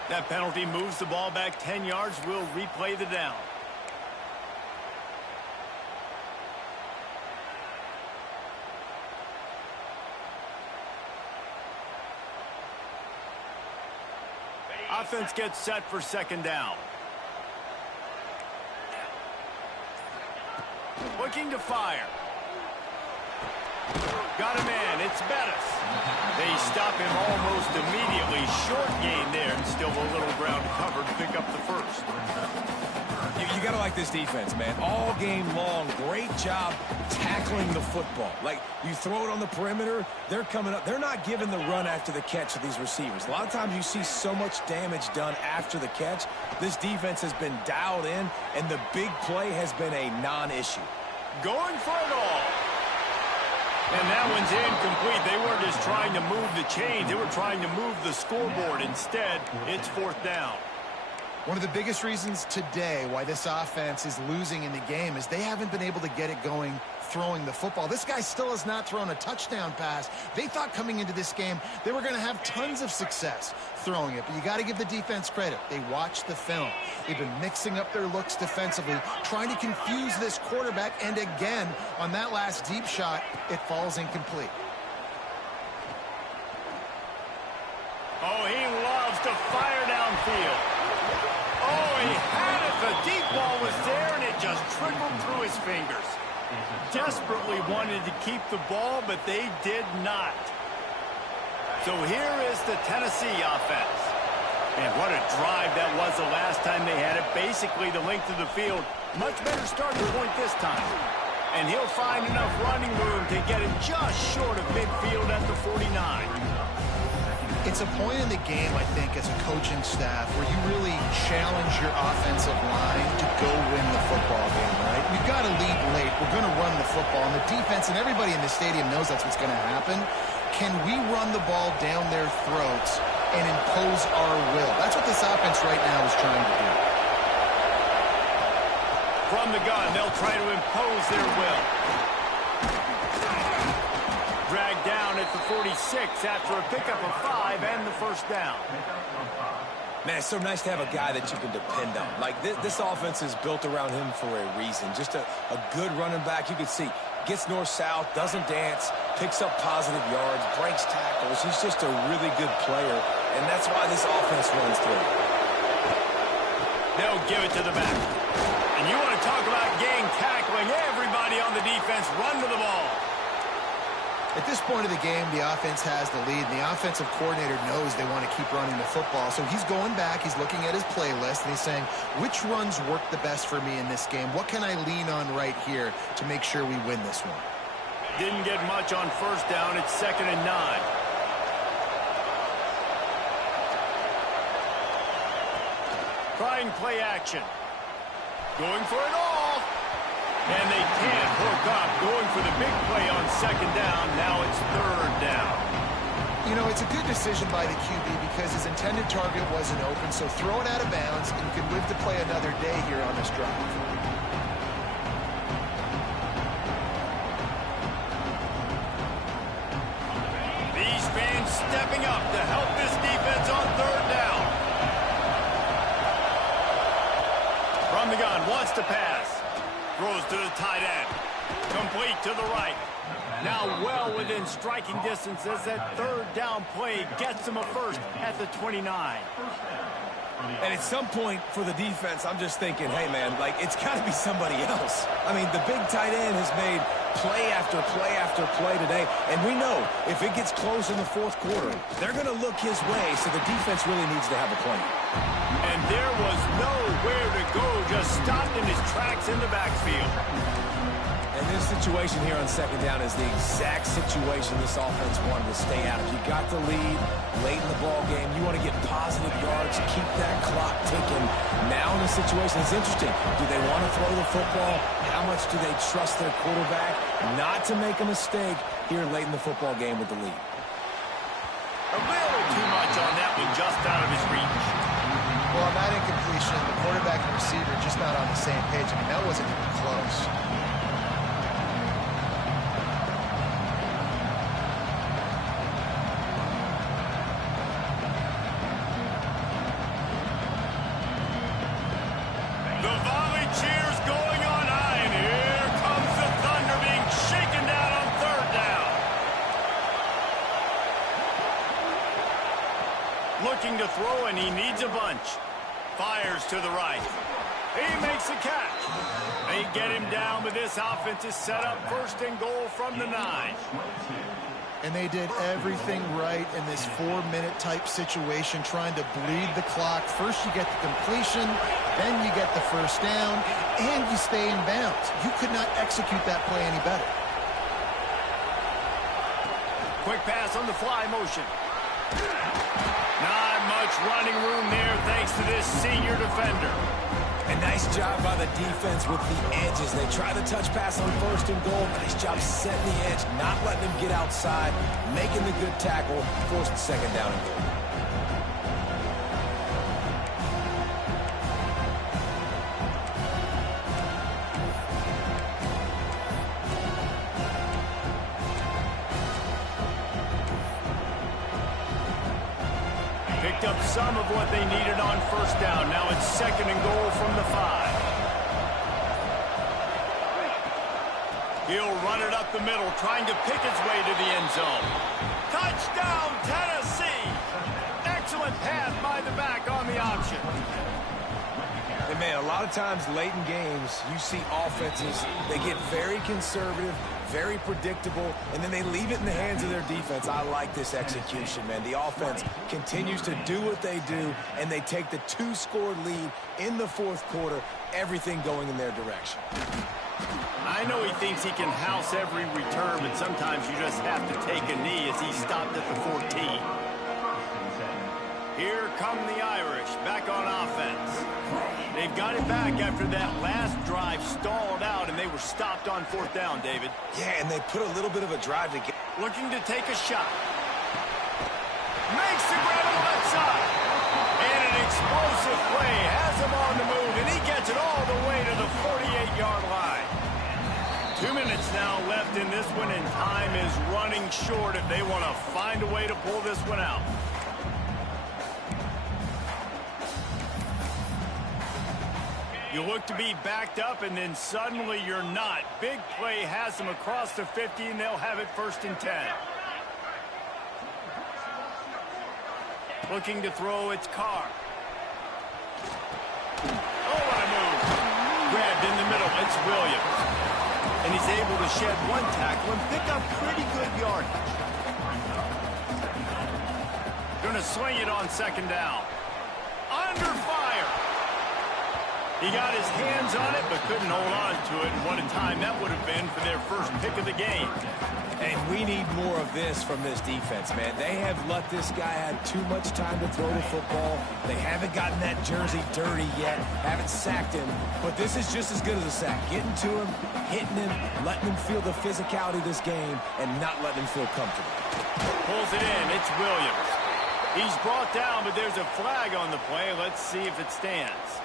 That penalty moves the ball back 10 yards. We'll replay the down. Offense gets set for second down. Looking to fire. Got him in. It's Bettis. They stop him almost immediately. Short gain there, and still a little ground covered to pick up the first. You got to like this defense, man. All game long, great job tackling the football. Like, you throw it on the perimeter, they're coming up. They're not giving the run after the catch to these receivers. A lot of times you see so much damage done after the catch. This defense has been dialed in, and the big play has been a non-issue. Going for it all. And that one's incomplete. They weren't just trying to move the chains. They were trying to move the scoreboard. Instead, it's fourth down. One of the biggest reasons today why this offense is losing in the game is they haven't been able to get it going throwing the football. This guy still has not thrown a touchdown pass. They thought coming into this game they were going to have tons of success throwing it, but you got to give the defense credit. They watched the film. They've been mixing up their looks defensively, trying to confuse this quarterback, and again, on that last deep shot, it falls incomplete. Oh, he loves to fire downfield. Oh, he had it. The deep ball was there, and it just trickled through his fingers. Desperately wanted to keep the ball, but they did not. So here is the Tennessee offense. And what a drive that was the last time they had it. Basically the length of the field. Much better starting point this time. And he'll find enough running room to get it just short of midfield at the 49. It's a point in the game, I think, as a coaching staff where you really challenge your offensive line to go win the football game, right? We've got to lead late. We're going to run the football. And the defense and everybody in the stadium knows that's what's going to happen. Can we run the ball down their throats and impose our will? That's what this offense right now is trying to do. From the gun, they'll try to impose their will. Dragged down at the 46 after a pickup of 5 and the first down. Man, it's so nice to have a guy that you can depend on. Like, this offense is built around him for a reason. Just a good running back. You can see, gets north-south, doesn't dance, picks up positive yards, breaks tackles. He's just a really good player, and that's why this offense runs through. They'll give it to the back. And you want to talk about gang tackling. Everybody on the defense run to the ball. At this point of the game, the offense has the lead, and the offensive coordinator knows they want to keep running the football. So he's going back, he's looking at his playlist, and he's saying, which runs work the best for me in this game? What can I lean on right here to make sure we win this one? Didn't get much on first down. It's 2nd and 9. Trying play action. Going for it all. And they can't hook up. Going for the big play on 2nd down. Now it's 3rd down. You know, it's a good decision by the QB because his intended target wasn't open, so throw it out of bounds, and you can live to play another day here on this drive. These fans stepping up to help this defense on 3rd down. From the gun, wants to pass. Throws to the tight end. Complete to the right. Now well within striking distance as that 3rd down play gets them a first at the 29. And at some point for the defense, I'm just thinking, hey, man, like, it's got to be somebody else. I mean, the big tight end has made play after play after play today. And we know if it gets close in the 4th quarter, they're going to look his way, so the defense really needs to have a plan. And there was nowhere to go, just stopped in his tracks in the backfield. And this situation here on second down is the exact situation this offense wanted to stay out of. You got the lead late in the ball game. You want to get positive yards, keep that clock ticking. Now in this situation, it's interesting. Do they want to throw the football? How much do they trust their quarterback not to make a mistake here late in the football game with the lead? A little too much on that one, just out of his reach. Well, on that incompletion, the quarterback and receiver just not on the same page. I mean, that wasn't even close. Looking to throw, and he needs a bunch. Fires to the right. He makes a catch. They get him down, but this offense is set up first and goal from the 9. And they did everything right in this 4-minute type situation, trying to bleed the clock. First you get the completion, then you get the first down, and you stay in bounds. You could not execute that play any better. Quick pass on the fly motion. Not much running room there thanks to this senior defender. A nice job by the defense with the edges. They try the touch pass on first and goal. Nice job setting the edge, not letting him get outside, making the good tackle, forced second down and goal. Picked up some of what they needed on first down. Now it's second and goal from the 5. He'll run it up the middle, trying to pick his way to the end zone. Touchdown, Tennessee! Excellent pass by the back on the option. And man, a lot of times late in games, you see offenses, they get very conservative, very predictable, and then they leave it in the hands of their defense. I like this execution, man. The offense continues to do what they do, and they take the 2-score lead in the fourth quarter, everything going in their direction. I know he thinks he can house every return, but sometimes you just have to take a knee as he stopped at the 14. Here come the Irish, back on offense. They've got it back after that last drive stalled out, and they were stopped on fourth down, David. Yeah, and they put a little bit of a drive to get. Looking to take a shot. Makes the grab on the left side. And an explosive play has him on the move, and he gets it all the way to the 48-yard line. 2 minutes now left in this one, and time is running short if they want to find a way to pull this one out. You look to be backed up, and then suddenly you're not. Big play has them across the 50, and they'll have it first and 10. Looking to throw, it's Carr. Oh, what a move. Grabbed in the middle, it's Williams. And he's able to shed one tackle and pick up pretty good yardage. Going to swing it on second down. Under fire. He got his hands on it, but couldn't hold on to it. And what a time that would have been for their first pick of the game. And we need more of this from this defense, man. They have let this guy have too much time to throw the football. They haven't gotten that jersey dirty yet, haven't sacked him. But this is just as good as a sack. Getting to him, hitting him, letting him feel the physicality of this game, and not letting him feel comfortable. Pulls it in. It's Williams. He's brought down, but there's a flag on the play. Let's see if it stands.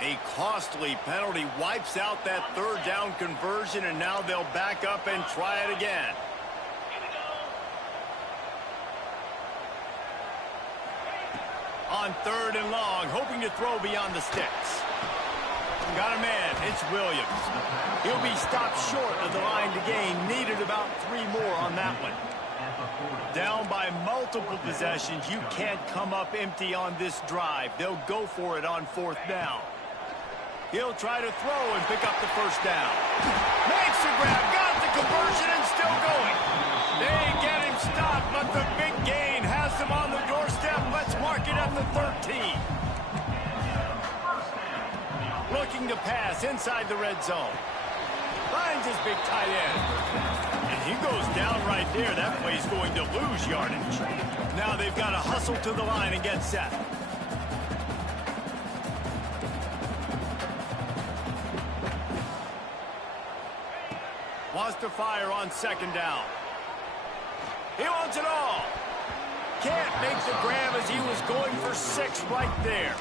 A costly penalty wipes out that third down conversion, and now they'll back up and try it again. On third and long, hoping to throw beyond the sticks. Got a man, it's Williams. He'll be stopped short of the line to gain. Needed about 3 more on that one. Down by multiple possessions, you can't come up empty on this drive. They'll go for it on fourth down. He'll try to throw and pick up the first down. Makes the grab, got the conversion, and still going. They get him stopped, but the big gain has them on the doorstep. Let's mark it at the the 13. Looking to pass inside the red zone. Finds his big tight end. And he goes down right there. That play's going to lose yardage. Now they've got to hustle to the line and get set. Wants to fire on second down. He wants it all. Can't make the grab as he was going for 6 right there.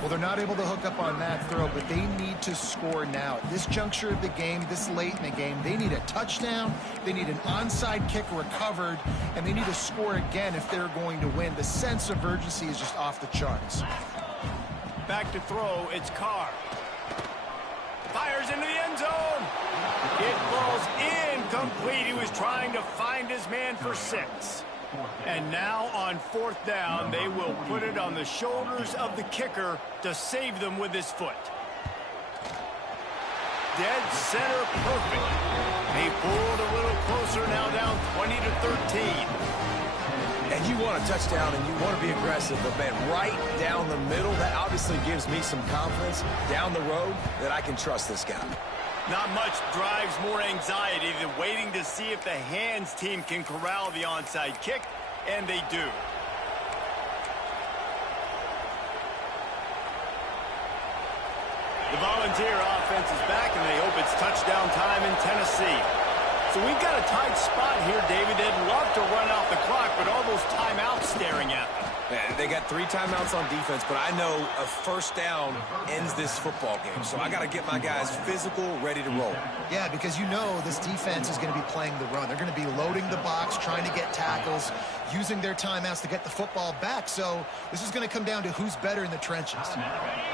Well, they're not able to hook up on that throw, but they need to score now. At this juncture of the game, this late in the game, they need a touchdown, they need an onside kick recovered, and they need to score again if they're going to win. The sense of urgency is just off the charts. Back to throw, it's Carr. Fires into the end zone. It falls incomplete. He was trying to find his man for 6. And now on 4th down, they will put it on the shoulders of the kicker to save them with his foot. Dead center perfect. He pulled a little closer, now down 20-13. And you want a touchdown and you want to be aggressive, but man, right down the middle, that obviously gives me some confidence down the road that I can trust this guy. Not much drives more anxiety than waiting to see if the hands team can corral the onside kick, and they do. The Volunteer offense is back, and they hope it's touchdown time in Tennessee. So we've got a tight spot here, David. They'd love to run out the clock, but all those timeouts staring at them. Yeah, they got 3 timeouts on defense, but I know a first down ends this football game. So I got to get my guys physical, ready to roll. Yeah, because you know this defense is going to be playing the run. They're going to be loading the box, trying to get tackles, using their timeouts to get the football back. So this is going to come down to who's better in the trenches.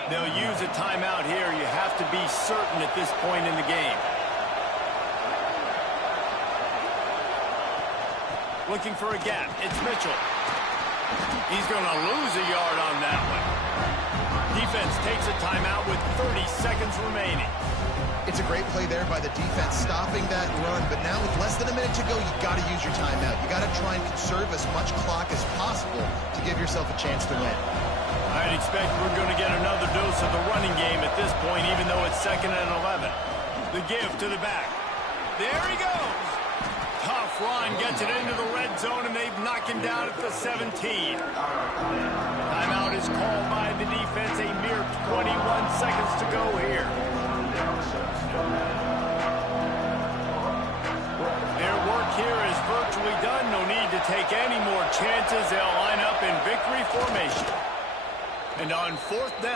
They'll use a timeout here. You have to be certain at this point in the game. Looking for a gap. It's Mitchell. He's going to lose a yard on that one. Defense takes a timeout with 30 seconds remaining. It's a great play there by the defense, stopping that run. But now with less than a minute to go, you got to use your timeout. You got to try and conserve as much clock as possible to give yourself a chance to win. I'd expect we're going to get another dose of the running game at this point, even though it's 2nd and 11. The give to the back. There he goes. Tough run, gets it into the red zone, and they've knocked him down at the 17. Timeout is called by the defense. A mere 21 seconds to go here. Their work here is virtually done. No need to take any more chances. They'll line up in victory formation. And on 4th down,